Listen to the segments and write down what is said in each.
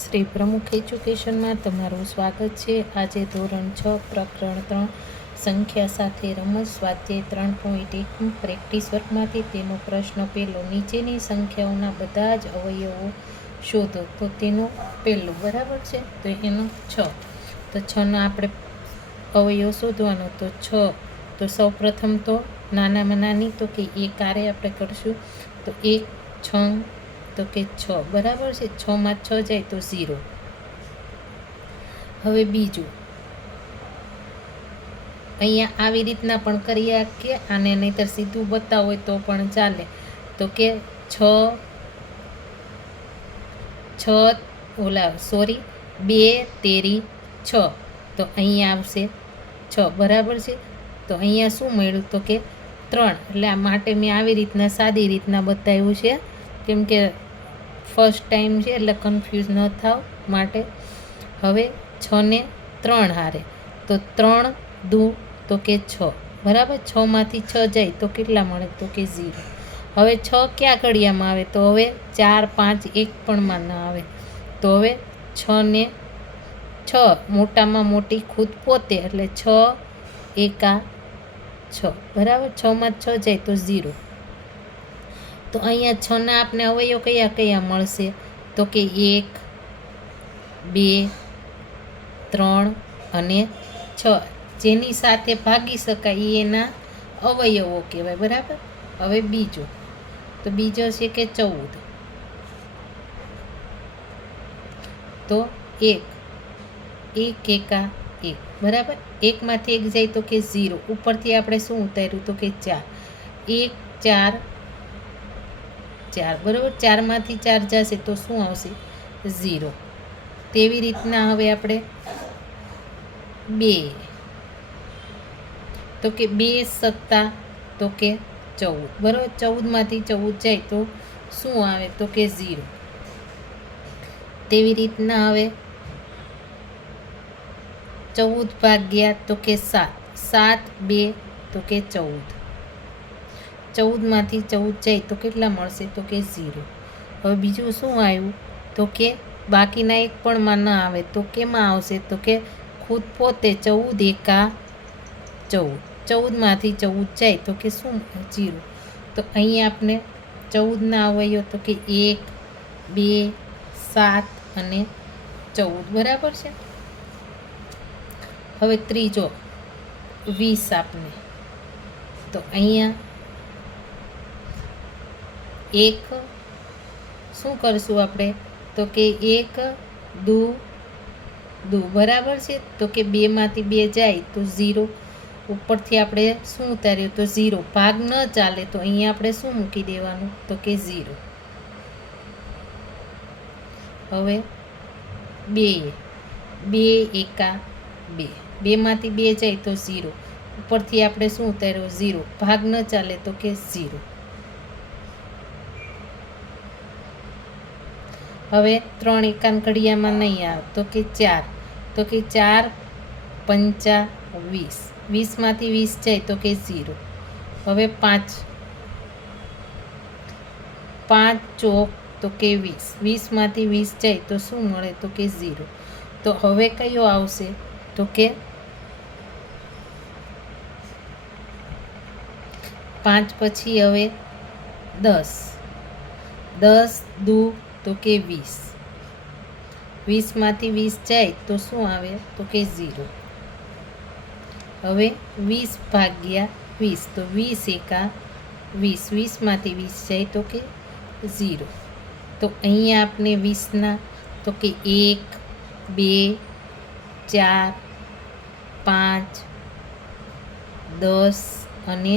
શ્રી પ્રમુખ એજ્યુકેશનમાં તમારું સ્વાગત છે. આજે ધોરણ 6 પ્રકરણ 3 સંખ્યા સાથે રમત સ્વાધ્યાય 3.1 પ્રેક્ટિસ વર્કમાંથી તેનો પ્રશ્ન પહેલો. નીચેની સંખ્યાઓના બધા જ અવયવો શોધો. તો તેનો પહેલો બરાબર છે, તો એનો 6. તો 6ના આપણે અવયવ શોધવાનો. તો 6, તો સૌ પ્રથમ તો નાનામાં નાની તો કે એક આરે આપણે કરશું. તો 1 6 તો કે 6 બરાબર છે. 6 માં 6 જાય તો 0. હવે બીજું અહીંયા આવી રીતના પણ કરી શકીએ, આને નહીંતર સીધું બતાવો હોય તો પણ ચાલે. તો કે 2 તેરી 6, તો અહીંયા આવશે 6 બરાબર છે. તો અહીંયા શું મળ્યું? તો કે 3. એટલે આ માટે મેં આવી રીતના સાદી રીતના બતાવ્યું છે, કેમ કે ફર્સ્ટ ટાઈમ છે એટલે કન્ફ્યુઝ ન થાવ માટે. હવે 6 ને 3 હારે, તો 3 2 તો કે 6 બરાબર. 6 માંથી 6 જાય તો કેટલા મળે? તો કે 0. હવે 6 ક્યાં ઘડિયામાં આવે? તો હવે 4 5 1 પણ માં ન આવે. તો હવે 6 ને 6 મોટામાં મોટી ખુદ પોતે, એટલે 6 એકા 6 બરાબર. 6 માં 6 જાય તો 0. તો અહીંયા 6ના આપણે અવયવ કયા કયા મળશે? તો કે 1 2 3 અને 6, જેની સાથે ભાગી શકાય એના અવયવો કહેવાય બરાબર. હવે બીજો, તો બીજો છે કે 14. તો 1 એકા 1 બરાબર. 1 માંથી 1 જાય તો કે 0. ઉપરથી આપણે શું ઉતાર્યું? તો કે 4 1 4 4 બરાબર. 4 માંથી 4 જશે તો શું આવશે? 0. તેવી રીતના હવે આપણે 2, તો કે 2 સત્તા તો કે 14 બરાબર. 14 માંથી 14 જાય તો શું આવે? તો કે 0. તેવી રીતના હવે 14 ભાગ્યા તો કે 7, 7 2 તો કે 14. 14 માંથી 14 જાય તો કેટલા મળશે? તો કે 0. હવે બીજું શું આવ્યું? તો કે બાકીના એક પણ માં ન આવે તો કેમાં આવશે? તો કે ખુદ પોતે 14 એકા 14. 14 માંથી 14 જાય તો કે શું? 0. તો અહીંયા આપણે 14ના અવયવ તો કે 1 2 7 અને 14 બરાબર છે. હવે ત્રીજો 20 આપને, તો અહીંયા 1 શું કરશું આપણે? તો કે 1 2 બરાબર છે. તો કે 2 માંથી 2 જાય તો 0. ઉપરથી આપણે શું ઉતાર્યું? તો 0. ભાગ ન ચાલે તો અહીંયા આપણે શું મૂકી દેવાનું? તો કે 0. હવે 2 એકા 2, 2 માંથી 2 જાય તો 0. ઉપરથી આપણે શું ઉતાર્યું? 0. ભાગ ન ચાલે તો કે 0. હવે 3 એકાન ઘડિયામાં નહીં આવે તો કે 4, તો કે 4 5 20, 20 માંથી 20 જાય તો કે 0. હવે 5 ચોક તો કે 20, 20 માંથી 20 જાય તો શું મળે? તો કે 0. તો હવે કયો આવશે? તો કે 5 પછી હવે 10, 10 2 તો કે 20, 20 માંથી 20 જાય તો શું આવે? તો કે 0. હવે 20 ભાગ્યા 20, તો 20 એકા 20, 20 માંથી 20 જાય તો કે 0. તો અહીંયા આપણે 20ના તો કે 1 2 4 5 10 અને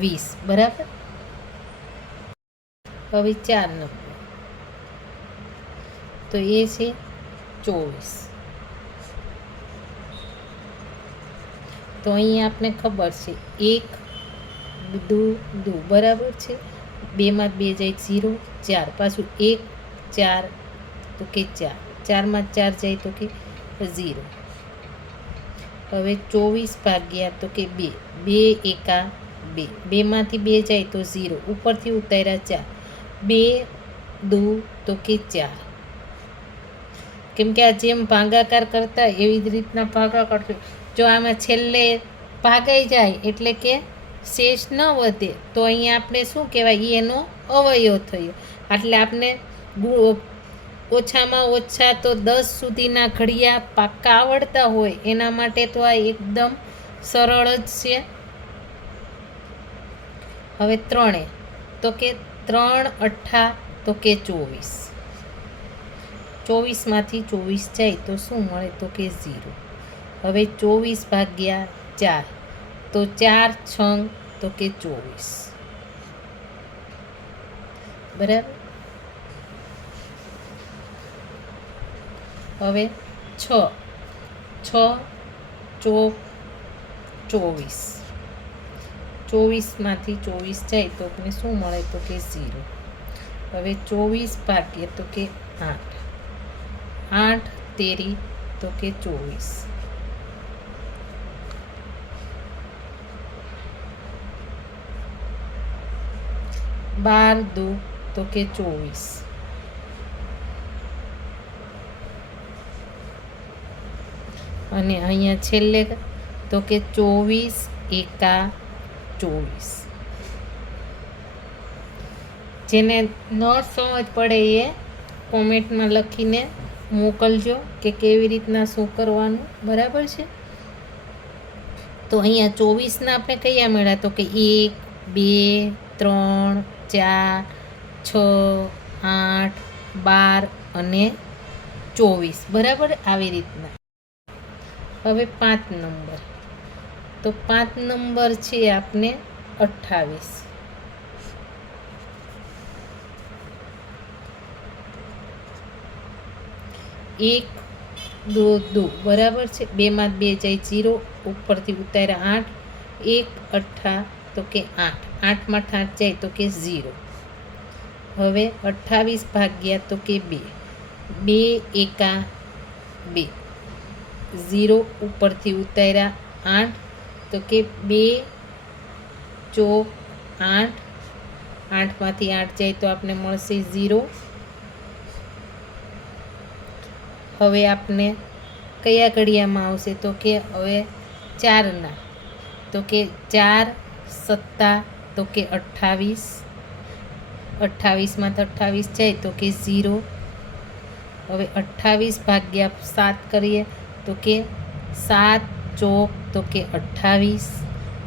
20 બરાબર. હવે 4 નંબર, તો એ છે 24. તો અહીંયા આપણે ખબર છે 1 2 બરાબર છે. 2 માં 2 જાય 0, 4 પાછું 1 4 તો કે 4, 4 માં 4 જાય તો કે 0. હવે 24 ભાગ્યા તો કે 2, 2 એકા 2, 2 માંથી 2 જાય તો 0. ઉપરથી ઉતાર્યા 4, 2 2 તો કે 4. કેમ કે આ જેમ ભાગાકાર કરતા એવી જ રીતના ભાગાકાર કરજો. જો આમાં છેલ્લે ભાગાઈ જાય એટલે કે શેષ ન વધે તો અહીંયા આપણે શું કહેવાય, એનો અવયવ થયો. એટલે આપણે ઓછામાં ઓછા તો 10 સુધીના ઘડિયા પાક્કા આવડતા હોય એના માટે તો આ એકદમ સરળ જ છે. હવે 3 તો કે 3 અઠ્ઠા તો કે 24. 24માંથી 24 જાય તો શું મળે તો કે 0. હવે 24 ભાગ્યા 4 તો 4 6 તો કે 24. બરાબર. હવે 6 ચોક 24. 24માંથી 24 જાય તો આપણે શું મળે તો કે 0. હવે 24 ભાગ્યા તો કે 8. 8 તેરી તો કે 24. 12 દો તો કે 24. અને અહીંયા છેલ્લે તો કે 24 એકા 24. જેને ન સમજ પડે એ કોમેન્ટમાં લખીને મોકલજો કે કેવી રીતના શું કરવાનું. બરાબર છે. તો અહીંયા 24ના આપણે કયા મળ્યા તો કે 1 2 3 4 6 8 12 અને 24. બરાબર. આવી રીતના. હવે 5 નંબર. તો 5 નંબર છે આપણે 28. 1 2 2 બરાબર છે. 2માં 2 જાય 0, ઉપરથી ઉતાર્યા 8. 1 અઠ્ઠા તો કે 8. 8માં 8 જાય તો કે 0. હવે 28 ભાગ્યા તો કે 2. 2 એકા 2. 0 ઉપરથી ઉતાર્યા 8 તો કે 2 ચોક 8. 8માંથી 8 જાય તો આપણે મળશે 0. હવે આપણે કયા ઘડિયામાં આવશે તો કે હવે 4ના તો કે 4 સત્તા તો કે 28. 28માં 28 જાય તો કે 0. હવે 28 ભાગ્યા 7 કરીએ તો કે 7 ચોક તો કે 28.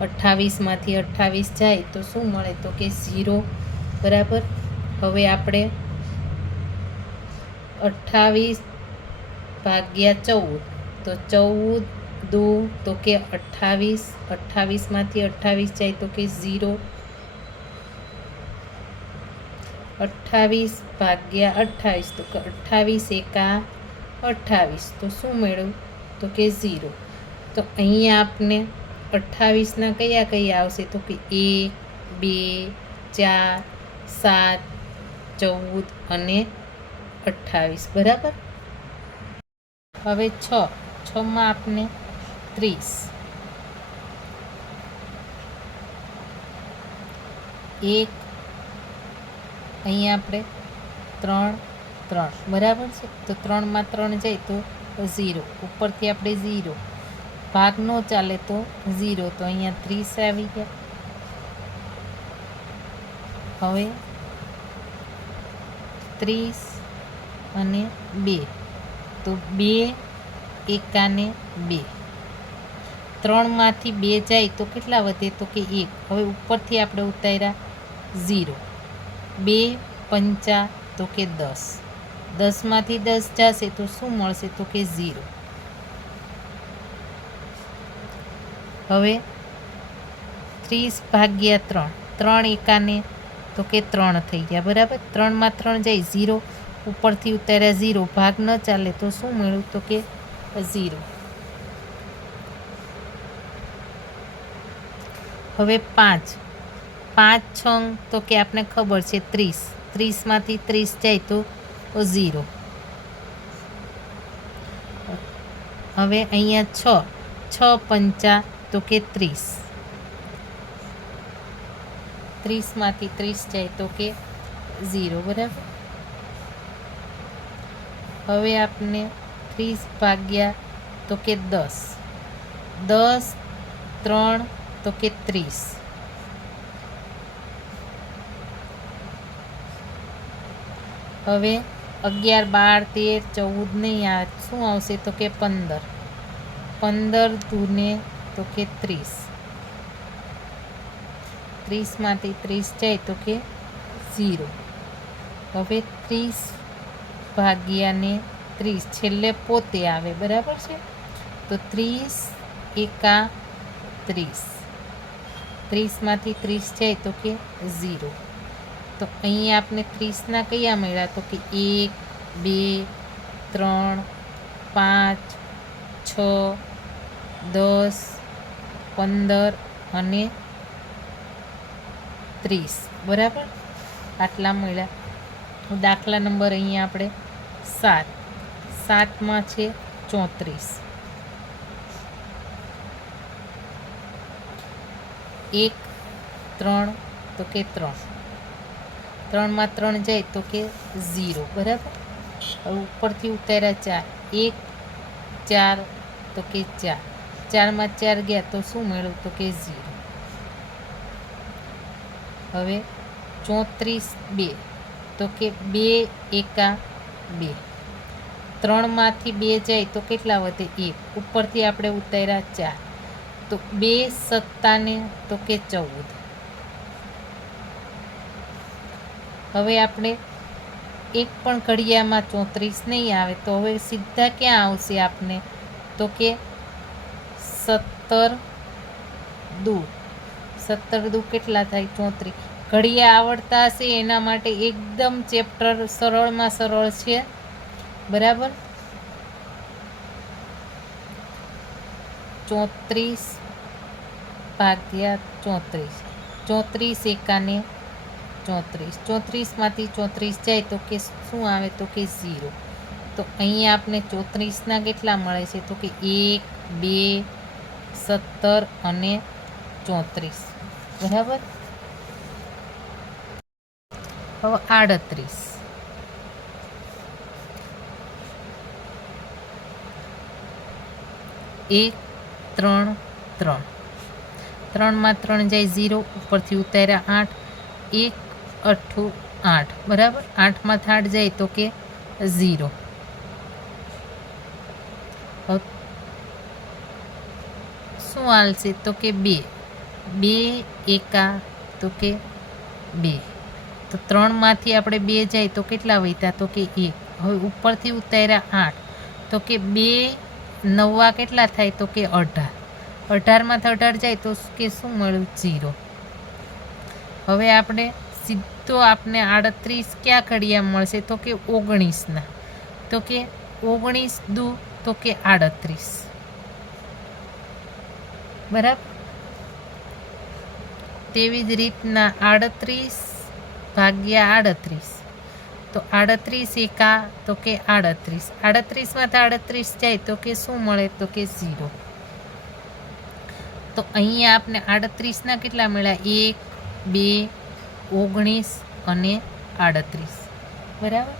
28માંથી 28 જાય તો શું મળે તો કે 0. બરાબર. હવે આપણે 28 ભાગ્યા 14 તો 14 દો તો કે 28. 28માંથી 28 જાય તો કે 0. 28 ભાગ્યા 28 તો કે 28 એકા 28 તો શું મળ્યું તો કે 0. તો અહીંયા આપણે 28ના કયા કયા આવશે તો કે 1 2 4 7 14 અને 28. બરાબર. હવે 6માં આપણે 30. 1 અહીંયા આપણે 3 3 બરાબર છે. તો 3માં 3 જાય તો 0, ઉપરથી આપણે 0. ભાગ ન ચાલે તો 0. તો અહીંયા 30 આવી ગયા. હવે 30 અને 2 તો 2 એકાને 2. 3માંથી 2 જાય તો કેટલા વધે તો કે 1. હવે ઉપરથી આપણે ઉતાર્યા 0. 2 પંચા તો કે 10. 10માંથી 10 જશે તો શું મળશે તો કે 0. હવે 30 ભાગ્યા 3. 3 એકાને તો કે 3 થઈ ગયા. બરાબર. 3માં 3 જાય 0, ઉપરથી ઉતાર્યા 0. ભાગ ન ચાલે તો શું મળ્યું તો કે 0. હવે 5 6 તો કે આપણે ખબર છે 30. 30માંથી 30 જાય તો 0. હવે અહીંયા 6 પંચા તો કે 30. 30માંથી 30 જાય તો કે 0. બરાબર. હવે આપણે 30 ભાગ્યા તો કે 10, 10 3 તો કે 30, હવે 11 12 13 14 નહીં આવે, શું આવશે તો કે 15, 15 દૂને તો કે 30, 30માંથી 30 જાય તો કે 0, હવે 30 ભાગ્યા ને 30 છેલ્લે પોતે આવે, બરાબર છે, તો 30 એકા 30, 30માંથી 30 જાય તો કે 0, તો અહીંયા આપણે 30ના કયા મળ્યા તો કે 1 2 3 5 6 10 15 અને 30, બરાબર, આટલા મળ્યા। દાખલા નંબર અહીંયા આપણે 7, 7માં છે 34, 1 3 તો કે 3, 3માં 3 જાય તો કે 0, બરાબર, હવે ઉપરથી ઉતાર્યા 4, 1 4 તો કે 4, 4માં 4 ગયા તો શું મળ્યું તો કે 0, હવે 34 2 તો કે 2 એકા 2, 3માંથી 2 જાય તો કેટલા વધે 1, ઉપરથી આપણે ઉતાર્યા 4, તો 2 સત્તાને તો કે 14, હવે આપણે એક પણ ઘડિયામાં 34 નહીં આવે, તો હવે સીધા ક્યાં આવશે આપને તો કે 17 દુ કેટલા થાય 34, ઘડિયા આવડતા હશે એના માટે એકદમ ચેપ્ટર સરળમાં સરળ છે, બરાબર, 34 ભાગ્યા 34, 34 એકાને 34, 34માંથી 34 જાય તો કે શું આવે તો કે 0, તો અહીંયા આપણે 34ના કેટલા મળે છે તો કે 1 2 17 અને 34, બરાબર, હવે 38, 1 3 3, 3માં 3 જાય 0, ઉપરથી ઉતાર્યા 8, 1 8 8, બરાબર, 8માંથી 8 જાય તો કે 0, શું હાલશે તો કે 2, 2 એકા તો કે 2, તો 3માંથી આપણે 2 જાય તો કેટલા વધ્યા તો કે 1, હવે ઉપરથી ઉતાર્યા 8 તો કે 2 9 કેટલા થાય તો કે 18, 18માંથી 18 જાય તો કે શું મળ્યું 0, હવે આપણે સીધો આપણે 38 ક્યાં ઘડિયા મળશે તો કે 19ના, તો કે 19 દુ તો કે 38, બરાબર, તેવી જ રીતના 38 ભાગ્યા 38, તો 38 એકા તો કે 38, 38માંથી 38 જાય તો કે શું મળે તો કે 0, તો અહીંયા આપણે 38ના કેટલા મળ્યા 1 2 19 અને 38, બરાબર,